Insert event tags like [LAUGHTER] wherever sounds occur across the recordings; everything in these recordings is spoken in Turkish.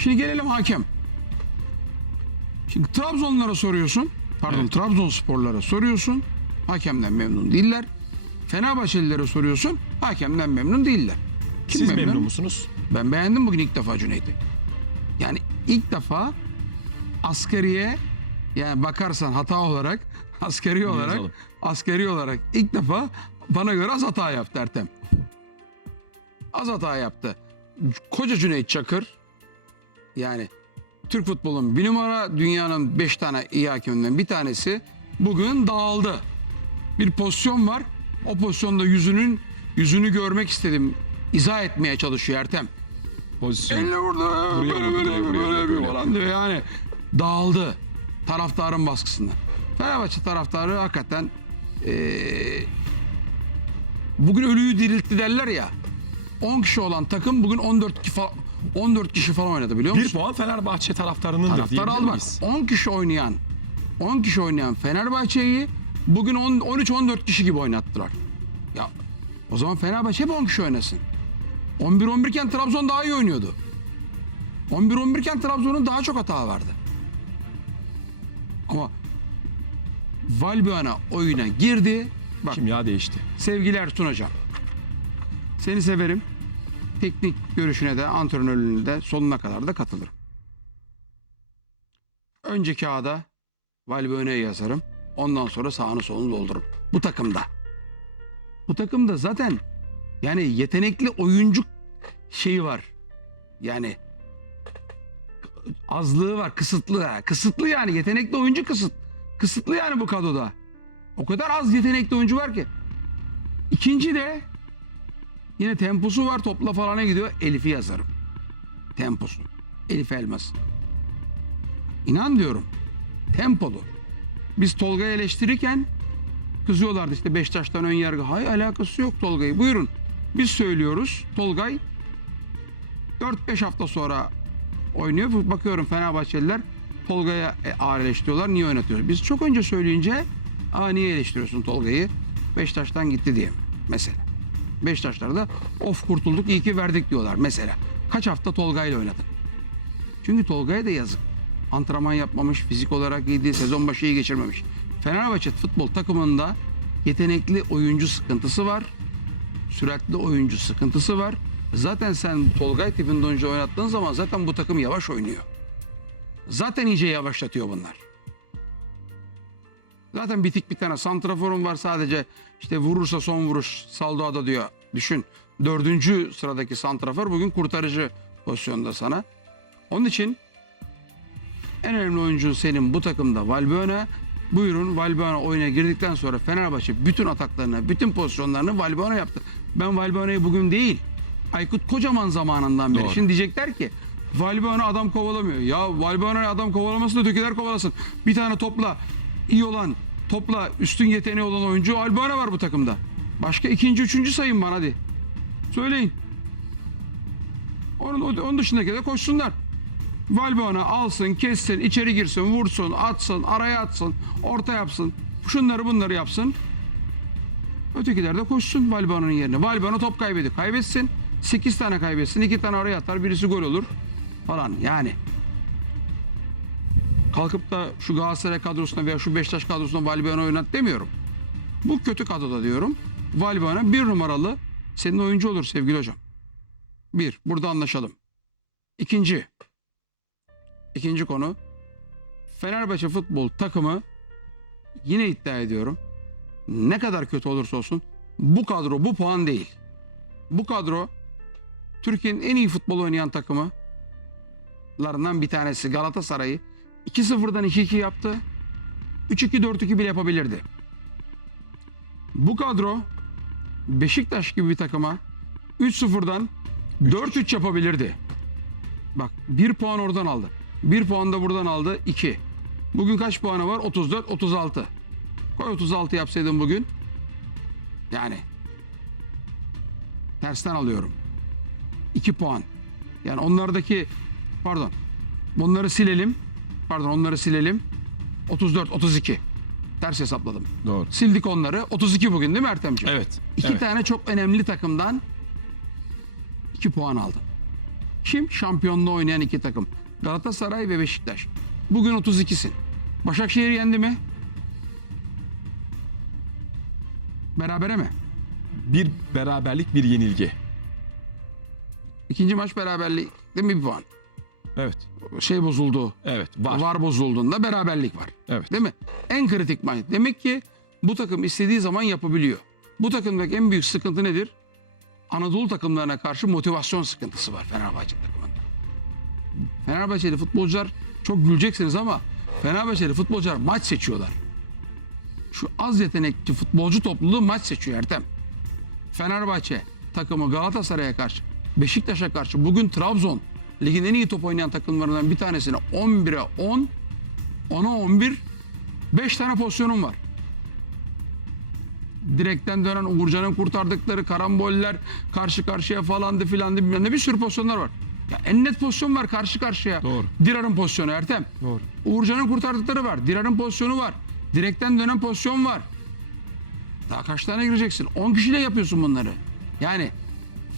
Şimdi gelelim hakem. Şimdi Trabzonlara soruyorsun. Pardon Evet. Trabzonsporlara soruyorsun. Hakemden memnun değiller. Fenerbahçelilere soruyorsun. Hakemden memnun değiller. Kim Siz memnun musunuz? Ben beğendim bugün ilk defa Cüneyt'i. Yani ilk defa askeriye yani bakarsan hata olarak [LAUGHS] askeri olarak yazalım. askeri olarak ilk defa bana göre az hata yaptı Ertem. Az hata yaptı. Koca Cüneyt Çakır yani Türk futbolunun bir numara dünyanın beş tane iyi hakeminden bir tanesi bugün dağıldı. Bir pozisyon var. O pozisyonda yüzünün yüzünü görmek istedim. İzah etmeye çalışıyor Ertem. Pozisyon. Elle vurdu. Vuruyor, böyle böyle vuruyor, böyle vuruyor. bir falan diyor yani. Dağıldı. Taraftarın baskısında. Fenerbahçe taraftarı hakikaten eee, bugün ölüyü diriltti derler ya. 10 kişi olan takım bugün 14 kişi falan, 14 kişi falan oynadı biliyor Bir musun? puan Fenerbahçe taraftarınındır Taraftar diyebilir almaz. miyiz? 10 kişi oynayan 10 kişi oynayan Fenerbahçe'yi bugün 13-14 kişi gibi oynattılar. Ya o zaman Fenerbahçe hep 10 kişi oynasın. 11-11 iken Trabzon daha iyi oynuyordu. 11-11 iken Trabzon'un daha çok hata vardı. Ama Valbuena oyuna girdi. Bak Kimya değişti. Sevgiler sunacağım. Seni severim. Teknik görüşüne de antrenörlüğüne de sonuna kadar da katılırım. Önce kağıda Valbuena'yı yazarım. Ondan sonra sağını solunu doldururum. Bu takımda. Bu takımda zaten yani yetenekli oyuncu şeyi var. Yani azlığı var, kısıtlı. Kısıtlı yani yetenekli oyuncu kısıt. Kısıtlı yani bu kadroda. O kadar az yetenekli oyuncu var ki. İkinci de yine temposu var topla falana gidiyor. Elif'i yazarım. Temposu. Elif Elmas. İnan diyorum. Tempolu. Biz Tolga'yı eleştirirken kızıyorlardı işte Beşiktaş'tan ön yargı. Hayır alakası yok Tolga'yı. Buyurun. Biz söylüyoruz. Tolgay 4-5 hafta sonra oynuyor. Bakıyorum Fenerbahçeliler Tolga'ya e, ağır eleştiriyorlar. Niye oynatıyor? Biz çok önce söyleyince Aa niye eleştiriyorsun Tolga'yı? Beşiktaş'tan gitti diye mesela. Beşiktaşlar da of kurtulduk iyi ki verdik diyorlar mesela. Kaç hafta Tolga'yla oynadık? Çünkü Tolga'ya da yazık. Antrenman yapmamış, fizik olarak iyiydi, sezon başı iyi geçirmemiş. Fenerbahçe futbol takımında yetenekli oyuncu sıkıntısı var. Süratli oyuncu sıkıntısı var. Zaten sen Tolgay tipinde oyuncu oynattığın zaman zaten bu takım yavaş oynuyor. Zaten iyice yavaşlatıyor bunlar. Zaten bitik bir tane santraforum var sadece işte vurursa son vuruş Saldoa'da diyor. Düşün dördüncü sıradaki santrafor bugün kurtarıcı pozisyonda sana. Onun için en önemli oyuncun senin bu takımda Valbuena. Buyurun Valbuena oyuna girdikten sonra Fenerbahçe bütün ataklarını, bütün pozisyonlarını Valbuena yaptı. Ben Valbuena'yı bugün değil, Aykut Kocaman zamanından beri. Doğru. Şimdi diyecekler ki Valbuena adam kovalamıyor. Ya Valbuena adam kovalamasın da ötekiler kovalasın. Bir tane topla iyi olan, topla üstün yeteneği olan oyuncu Valbuena var bu takımda. Başka ikinci, üçüncü sayın bana hadi. Söyleyin. Onun, onun dışındaki de koşsunlar. Valbuena alsın, kessin, içeri girsin, vursun, atsın, araya atsın, orta yapsın. Şunları bunları yapsın. Ötekiler de koşsun Valbuena'nın yerine. Valbuena top kaybediyor. Kaybetsin. 8 tane kaybetsin. 2 tane oraya atar. Birisi gol olur. Falan yani. Kalkıp da şu Galatasaray kadrosuna veya şu Beşiktaş kadrosuna Valbuena oynat demiyorum. Bu kötü kadroda diyorum. Valbuena bir numaralı senin oyuncu olur sevgili hocam. Bir. Burada anlaşalım. İkinci. İkinci konu. Fenerbahçe futbol takımı yine iddia ediyorum. Ne kadar kötü olursa olsun bu kadro bu puan değil. Bu kadro Türkiye'nin en iyi futbol oynayan takımlarından bir tanesi Galatasaray'ı 2-0'dan 2-2 yaptı. 3-2-4-2 bile yapabilirdi. Bu kadro Beşiktaş gibi bir takıma 3-0'dan 4-3 yapabilirdi. Bak 1 puan oradan aldı. 1 puan da buradan aldı 2. Bugün kaç puanı var? 34, 36. Koy 36 yapsaydın bugün. Yani tersten alıyorum. 2 puan. Yani onlardaki pardon. Bunları silelim. Pardon onları silelim. 34, 32. Ters hesapladım. Doğru. Sildik onları. 32 bugün değil mi Ertemciğim? Evet. İki evet. tane çok önemli takımdan 2 puan aldın. Kim? Şampiyonluğu oynayan iki takım. Galatasaray ve Beşiktaş. Bugün 32'sin. Başakşehir yendi mi? Berabere mi? Bir beraberlik bir yenilgi. İkinci maç beraberlik değil mi bir puan? Şey bozuldu. Evet. Var. Var bozulduğunda beraberlik var. Evet. Değil mi? En kritik maç. Demek ki bu takım istediği zaman yapabiliyor. Bu takımdaki en büyük sıkıntı nedir? Anadolu takımlarına karşı motivasyon sıkıntısı var Fenerbahçe takımında. Fenerbahçeli futbolcular çok güleceksiniz ama Fenerbahçeli futbolcular maç seçiyorlar. Şu az yetenekli futbolcu topluluğu maç seçiyor Ertem. Fenerbahçe takımı Galatasaray'a karşı, Beşiktaş'a karşı bugün Trabzon ligin en iyi top oynayan takımlarından bir tanesine 11'e 10, 10'a 11 5 tane pozisyonum var. Direkten dönen Uğurcan'ın kurtardıkları karamboller karşı karşıya falandı filandı bilmem ne bir sürü pozisyonlar var. Ya en net pozisyon var karşı karşıya. Doğru. Dirar'ın pozisyonu Ertem. Doğru. Uğurcan'ın kurtardıkları var. Dirar'ın pozisyonu var. Direkten dönen pozisyon var. Daha kaç tane gireceksin? 10 kişiyle yapıyorsun bunları. Yani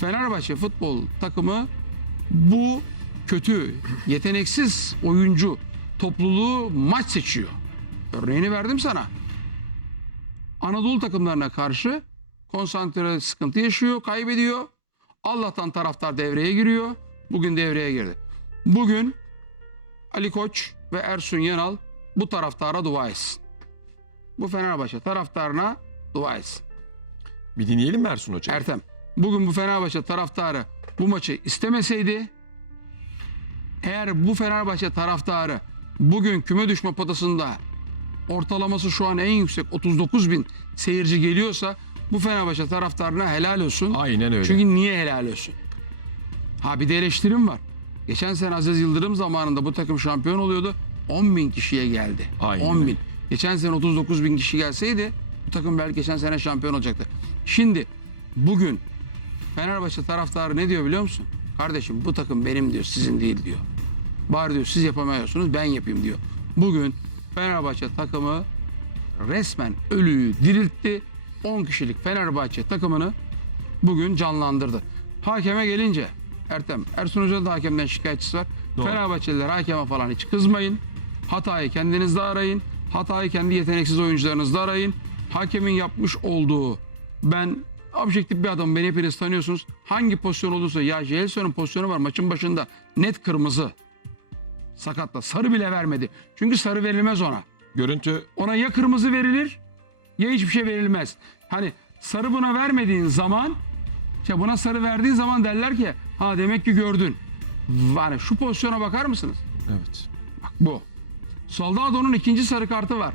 Fenerbahçe futbol takımı bu kötü, yeteneksiz oyuncu topluluğu maç seçiyor. Örneğini verdim sana. Anadolu takımlarına karşı konsantre sıkıntı yaşıyor, kaybediyor. Allah'tan taraftar devreye giriyor. Bugün devreye girdi. Bugün Ali Koç ve Ersun Yanal bu taraftara dua etsin. Bu Fenerbahçe taraftarına dua etsin. Bir dinleyelim mi Ersun Hoca? Ertem, bugün bu Fenerbahçe taraftarı bu maçı istemeseydi, eğer bu Fenerbahçe taraftarı bugün küme düşme potasında ortalaması şu an en yüksek 39 bin seyirci geliyorsa bu Fenerbahçe taraftarına helal olsun. Aynen öyle. Çünkü niye helal olsun? Ha bir de eleştirim var. Geçen sene Aziz Yıldırım zamanında bu takım şampiyon oluyordu. 10 bin kişiye geldi. Aynen 10 bin. Geçen sene 39 bin kişi gelseydi bu takım belki geçen sene şampiyon olacaktı. Şimdi bugün Fenerbahçe taraftarı ne diyor biliyor musun? Kardeşim bu takım benim diyor sizin değil diyor. Bari diyor siz yapamıyorsunuz ben yapayım diyor. Bugün Fenerbahçe takımı resmen ölüyü diriltti. 10 kişilik Fenerbahçe takımını bugün canlandırdı. Hakeme gelince Ertem, Ersun Hoca'nın da hakemden şikayetçisi var. Doğru. Fenerbahçeliler hakeme falan hiç kızmayın. Hatayı kendinizde arayın. Hatayı kendi yeteneksiz oyuncularınızda arayın. Hakemin yapmış olduğu ben objektif bir adamım beni hepiniz tanıyorsunuz. Hangi pozisyon olursa ya Jelson'un pozisyonu var maçın başında net kırmızı. Sakatla sarı bile vermedi. Çünkü sarı verilmez ona. Görüntü Ona ya kırmızı verilir ya hiçbir şey verilmez. Hani sarı buna vermediğin zaman işte buna sarı verdiğin zaman derler ki ha demek ki gördün. Yani şu pozisyona bakar mısınız? evet. Bak bu. Soldado'nun ikinci sarı kartı var.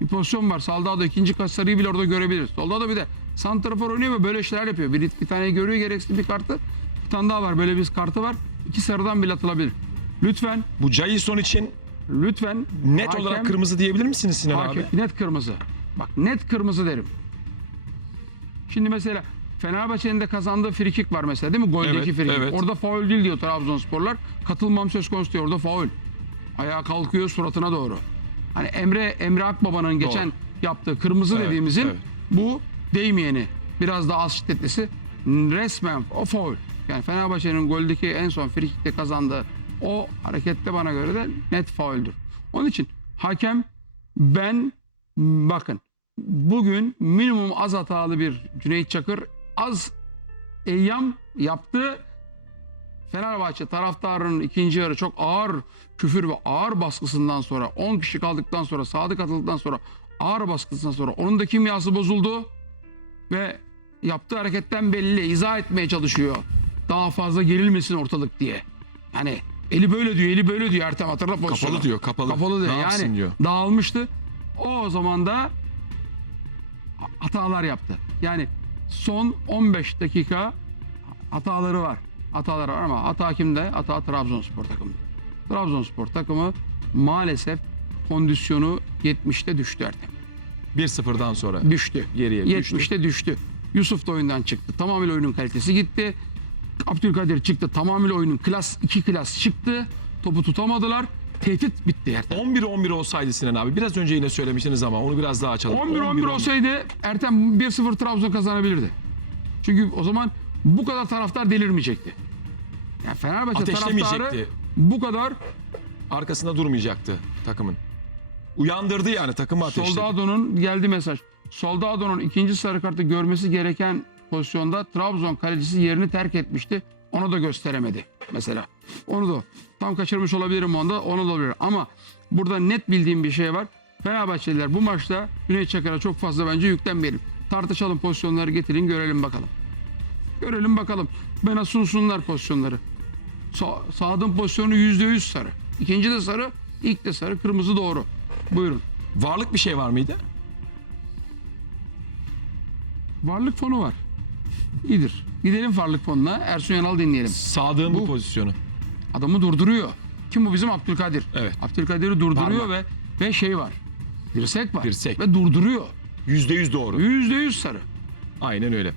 Bir pozisyon var. Soldado ikinci sarıyı bile orada görebilir. Soldado bir de santrafor oynuyor ve böyle şeyler yapıyor. Bir, bir tane görüyor gereksiz bir kartı. Bir tane daha var. Böyle bir kartı var. İki sarıdan bile atılabilir. Lütfen, Bu Jailson için lütfen net hakem- olarak kırmızı diyebilir misiniz Sinan Hakem, abi? net kırmızı. Bak net kırmızı derim. Şimdi mesela Fenerbahçe'nin de kazandığı frikik var mesela değil mi? Goldeki Evet, frikik. evet. Orada faul değil diyor Trabzonsporlar. Katılmam söz konusu diyor. Orada faul. Ayağa kalkıyor suratına doğru. Hani Emre Emre Akbaba'nın geçen yaptığı kırmızı Evet, dediğimizin evet. bu değmeyeni biraz daha az şiddetlisi resmen o faul. Yani Fenerbahçe'nin goldeki en son frikikte kazandığı o harekette bana göre de net fauldür. Onun için hakem ben bakın bugün minimum az hatalı bir Cüneyt Çakır az eyyam yaptı. Fenerbahçe taraftarının ikinci yarı çok ağır küfür ve ağır baskısından sonra 10 kişi kaldıktan sonra sadık atıldıktan sonra ağır baskısından sonra onun da kimyası bozuldu ve yaptığı hareketten belli izah etmeye çalışıyor. Daha fazla gerilmesin ortalık diye. Yani eli böyle diyor, eli böyle diyor Ertem hatırla pozisyonu. Kapalı diyor, kapalı. Kapalı diyor. Yapsın yani diyor. dağılmıştı. O, o zaman da hatalar yaptı. Yani son 15 dakika hataları var. Hataları var ama hata kimde? Hata Trabzonspor takımında. Trabzonspor takımı maalesef kondisyonu 70'te düştü Ertem. 1-0'dan sonra Düştü. geriye düştü. 70'te düştü. Yusuf da oyundan çıktı. Tamamıyla oyunun kalitesi gitti. Abdülkadir çıktı. Tamamıyla oyunun klas 2 klas çıktı. Topu tutamadılar. Tehdit bitti Ertem. 11-11 olsaydı Sinan abi biraz önce yine söylemiştiniz ama onu biraz daha açalım. 11-11 olsaydı Ertem 1-0 Trabzon kazanabilirdi. Çünkü o zaman bu kadar taraftar delirmeyecekti. Yani Fenerbahçe taraftarı bu kadar Arkasında durmayacaktı takımın. Uyandırdı yani takımı ateşledi. Soldado'nun geldi mesaj. Soldado'nun ikinci sarı kartı görmesi gereken pozisyonda Trabzon kalecisi yerini terk etmişti. Onu da gösteremedi mesela. Onu da tam kaçırmış olabilirim onda. Onu da olabilir. Ama burada net bildiğim bir şey var. Fenerbahçeliler bu maçta Cüneyt Çakır'a çok fazla bence yüklenmeyelim. Tartışalım pozisyonları getirin görelim bakalım. Görelim bakalım. Bana sunsunlar pozisyonları. Sa- Sağdın pozisyonu %100 sarı. İkinci de sarı, ilk de sarı, kırmızı doğru. Buyurun. Varlık bir şey var mıydı? Varlık fonu var. İyidir. Gidelim varlık fonuna. Ersun Yanal dinleyelim. Sadık'ın bu, Bu- pozisyonu. Adamı durduruyor. Kim bu bizim Abdülkadir? Evet. Abdülkadir'i durduruyor Parmak. ve ve şey var. Dirsek var. Dirsek. Ve durduruyor. Yüzde yüz doğru. Yüzde yüz sarı. Aynen öyle.